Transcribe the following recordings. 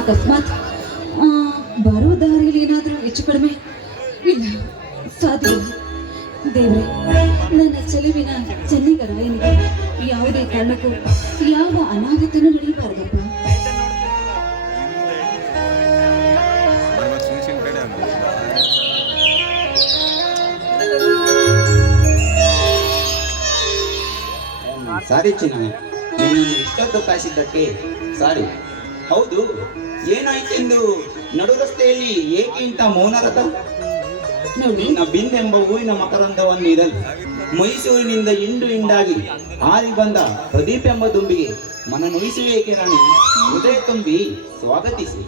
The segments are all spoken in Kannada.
ಅಕಸ್ಮಾತ್ ಬರೋ ದಾರಿಯಲ್ಲಿ ಏನಾದರೂ ಹೆಚ್ಚು ಕಡಿಮೆ? ಇಲ್ಲ, ಸಾಧ್ಯ. ದೇವ್ರೆ, ನನ್ನ ಚೆಲುವಿನ ಚೆನ್ನಿಗರಾಯನಿಗೆ ಯಾವುದೇ ಕಾರಣಕ್ಕೂ ಯಾವ ಅನಾಹುತನೂ ನಡೆಯಬಾರ್ದಪ್ಪ ಸಾರಿ ಚಿನ್ನ ಇಷ್ಟೊತ್ತು ಕಾಯಿಸಿದ್ದಕ್ಕೆ ಸಾರಿ. ಹೌದು ಏನಾಯ್ತೆಂದು ನಡು ರಸ್ತೆಯಲ್ಲಿ ಏಕೆ ಇಂತ ಮೌನರಥ ನಿನ್ನ ಬಿಂದೆಂಬ ಹೂವಿನ ಮಕರಂದವನ್ನು ಇರಲು ಮೈಸೂರಿನಿಂದ ಇಂಡು ಇಂಡಾಗಿ ಹಾರಿ ಬಂದ ಪ್ರದೀಪ್ ಎಂಬ ದುಂಬಿಗೆ ಮನ ನೋಯಿಸುವೇಕೆ ರಾಣಿ? ಹೃದಯ ತುಂಬಿ ಸ್ವಾಗತಿಸಿ.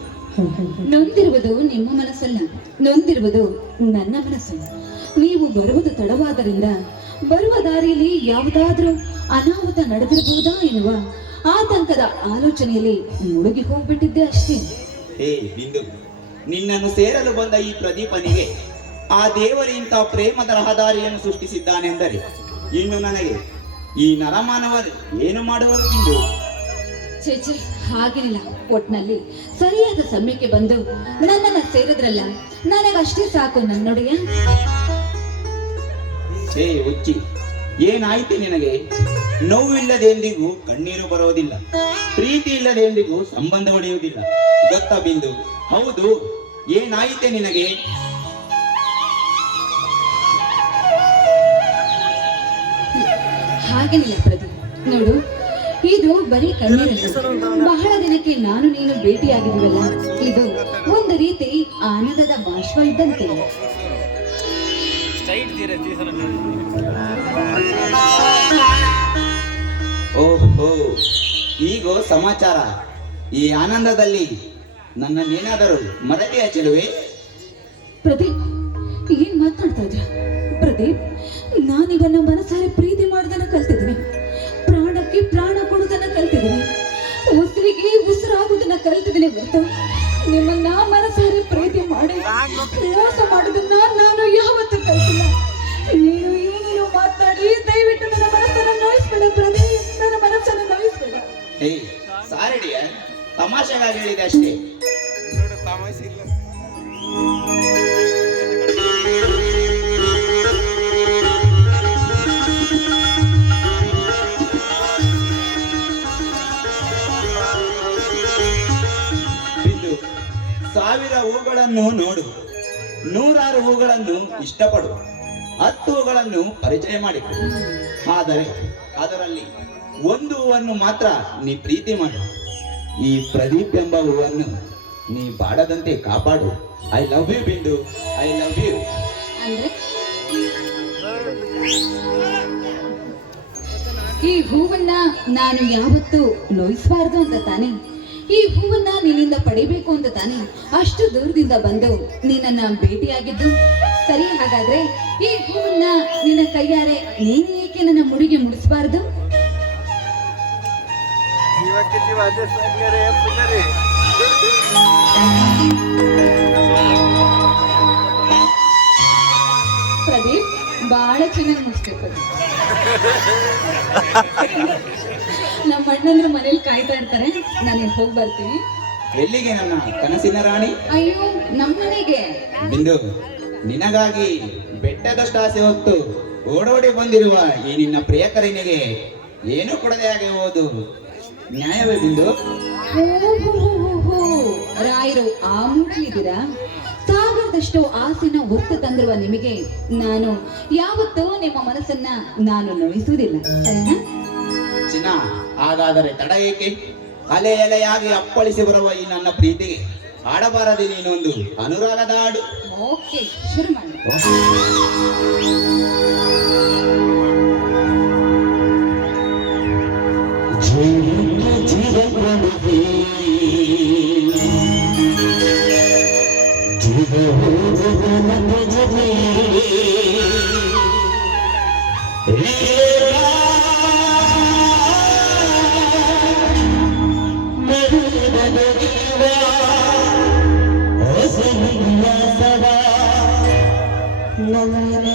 ನೊಂದಿರುವುದು ನಿಮ್ಮ ಮನಸ್ಸಲ್ಲ, ನೊಂದಿರುವುದು ನನ್ನ ಮನಸ್ಸು. ನೀವು ಬರುವುದು ತಡವಾದರಿಂದ ಬರುವ ದಾರಿಯಲ್ಲಿ ಯಾವುದಾದ್ರೂ ಅನಾಹುತ ನಡೆದಿರಬಹುದಾ ಎನ್ನುವ ಆತಂಕದ ಆಲೋಚನೆಯಲ್ಲಿ ಮುಳುಗಿ ಹೋಗ್ಬಿಟ್ಟಿದ್ದೆ ಅಷ್ಟೇ. ಹೇ ಬಿಂದು ನಿನ್ನನ್ನು ಸೇರಲು ಬಂದ ಈ ಪ್ರದೀಪನಿಗೆ ಆ ದೇವರು ಇಂಥ ಪ್ರೇಮದ ರಹದಾರಿಯನ್ನು ಸೃಷ್ಟಿಸಿದ್ದಾನೆಂದರೆ ಇನ್ನು ನನಗೆ ಈ ನರಮಾನವರು ಏನು ಮಾಡುವರು ಬಿಂದು? ಛೇ ಹಾಗೇನಿಲ್ಲ ಒಟ್ನಲ್ಲಿ ಸರಿಯಾದ ಸಮಯಕ್ಕೆ ಬಂದು ನನ್ನನ್ನು ಸೇರಿದ್ರಲ್ಲ ನನಗಷ್ಟೇ ಸಾಕು ನನ್ನೊಡೆಯ. ಏ ಉಚ್ಚಿ ಏನಾಯ್ತು ನಿನಗೆ? ನೋವಿಲ್ಲದೆಂದಿಗೂ ಕಣ್ಣೀರು ಬರೋದಿಲ್ಲ. ಪ್ರೀತಿ ಇಲ್ಲದೆ ಎಂದಿಗೂ ಸಂಬಂಧ ಹೊಡೆಯುವುದಿಲ್ಲ ಗೊತ್ತಾ ಬಿಂದು ಹೌದು ಏನಾಯಿತೆ ನಿನಗೆ? ಹಾಗೇನಿಲ್ಲ ಪ್ರದೀಪ್ ನೋಡು ಇದು ಬರೀ ಕಣ್ಣೀರಲ್ಲ. ಬಹಳ ದಿನಕ್ಕೆ ನಾನು ನೀನು ಭೇಟಿಯಾಗಿದ್ದೀವಲ್ಲ ಇದು ಒಂದು ರೀತಿ ಆನಂದದ ಬಾಷ್ಪ ಇದ್ದಂತೆ ಓಹೋ, ಈಗ ಸಮಾಚಾರ. ಈ ಆನಂದದಲ್ಲಿ ನನ್ನನ್ನೇನಾದರೂ ಮರಕೆ ಚೆಲುವೆ? ಪ್ರದೀಪ್, ಏನ್ ಮಾತನಾಡ್ತಾ ಇದ್ರ ಪ್ರದೀಪ್ ನಾನಿವನ್ನ ಮನಸಾರೆ ಪ್ರೀತಿ ಮಾಡೋದನ್ನ ಕಲ್ತಿದ್ದೀನಿ. ಪ್ರಾಣಕ್ಕೆ ಪ್ರಾಣ ಕೊಡೋದನ್ನ ಕಲ್ತಿದ್ದೀನಿ. ಉಸಿರಿಗೆ ಉಸಿರಾಗೋದನ್ನ ಕಲ್ತಿದ್ದೀನಿ ಗೊತ್ತು ನಿಮ್ಮನ್ನ ಮನಸಾರೆ ಪ್ರೀತಿ ಮಾಡಿ ಮೋಸ ಮಾಡೋದನ್ನ ನಾನು ಯಾವತ್ತೂ ತಮಾಷೆಗಾಗಿ ಹೇಳಿದೆ ಅಷ್ಟೇ. ಸಾವಿರ ಹೂಗಳನ್ನು ನೋಡು. ನೂರಾರು ಹೂಗಳನ್ನು ಇಷ್ಟಪಡು. ಹತ್ತು ಹೂಗಳನ್ನು ಪರಿಚಯ ಮಾಡಿ. ಆದರೆ ಅದರಲ್ಲಿ ಒಂದು ಹೂವನ್ನು ಮಾತ್ರ ನೀ ಪ್ರೀತಿ ಮಾಡು. ಈ ಪ್ರದೀಪ್ ಎಂಬ ಹೂವನ್ನು ನೀ ಬಾಡದಂತೆ ಕಾಪಾಡು. I love you Bindu. I love you ಈ ಹೂವನ್ನ ನಾನು ಯಾವತ್ತೂ ನೋಯಿಸಬಾರ್ದು ಅಂತ ತಾನೆ? ಈ ಹೂವನ್ನ ನಿನ್ನಿಂದ ಪಡಿಬೇಕು ಅಂತ ತಾನೆ? ಅಷ್ಟು ದೂರದಿಂದ ಬಂದು ನಿನ್ನನ್ನ ಭೇಟಿಯಾಗಿದ್ದು? ಸರಿ, ಹಾಗಾದ್ರೆ ಈ ಹೂವನ್ನ ನಿನ್ನ ಕೈಯಾರೆ ನೀನು ಏಕೆ ನನ್ನ ಮುಡಿಗೆ ಮುಡಿಸಬಾರ್ದು? ಪ್ರದೀಪ್ ಬಹಳ ಚೆನ್ನಾಗಿ ಮುಡಿಸ್ಬೇಕು ನಮ್ಮ ಅಣ್ಣಂದ್ರು ಮನೇಲಿ ಕಾಯ್ತಾ ಇರ್ತಾರೆ. ನಾನು ಹೋಗಿ ಬರ್ತೀನಿ. ಎಲ್ಲಿಗೆ ನನ್ನ ಕನಸಿನ ರಾಣಿ? ಅಯ್ಯೋ ನಮ್ಮ ಮನೆಗೆ ಬಿಂದು ನಿನಗಾಗಿ ಬೆಟ್ಟದಷ್ಟು ಆಸೆ ಹೊತ್ತು ಓಡೋಡಿ ಬಂದಿರುವ ಈ ನಿನ್ನ ಪ್ರಿಯಕರನಿಗೆ ಏನು ಕೊಡದೆ ಆಗಿ ಹೋದು. ನ್ಯಾಯವೇ ಬಿಂದು. ರಾಯರು ಆ ಮೂಡಲಿದ್ದೀರಾ ಸಾಗರದಷ್ಟು ಆಸೆನ ಒತ್ತು ತಂದಿರುವ ನಿಮಗೆ ನಾನು ಯಾವತ್ತೂ ನಿಮ್ಮ ಮನಸ್ಸನ್ನ ನಾನು ನೋಯಿಸುವುದಿಲ್ಲ. ಚಿನ್ನ ಹಾಗಾದರೆ ತಡ ಏಕೆ? ಅಲೆ ಎಲೆಯಾಗಿ ಅಪ್ಪಳಿಸಿ ಬರುವ ಈ ನನ್ನ ಪ್ರೀತಿಗೆ ಆಡಬಾರದೆ ನೀನೊಂದು ಅನುರಾಗದ ಹಾಡು. ಓಕೆ ಶುರು ಮಾಡಿ. Allah'a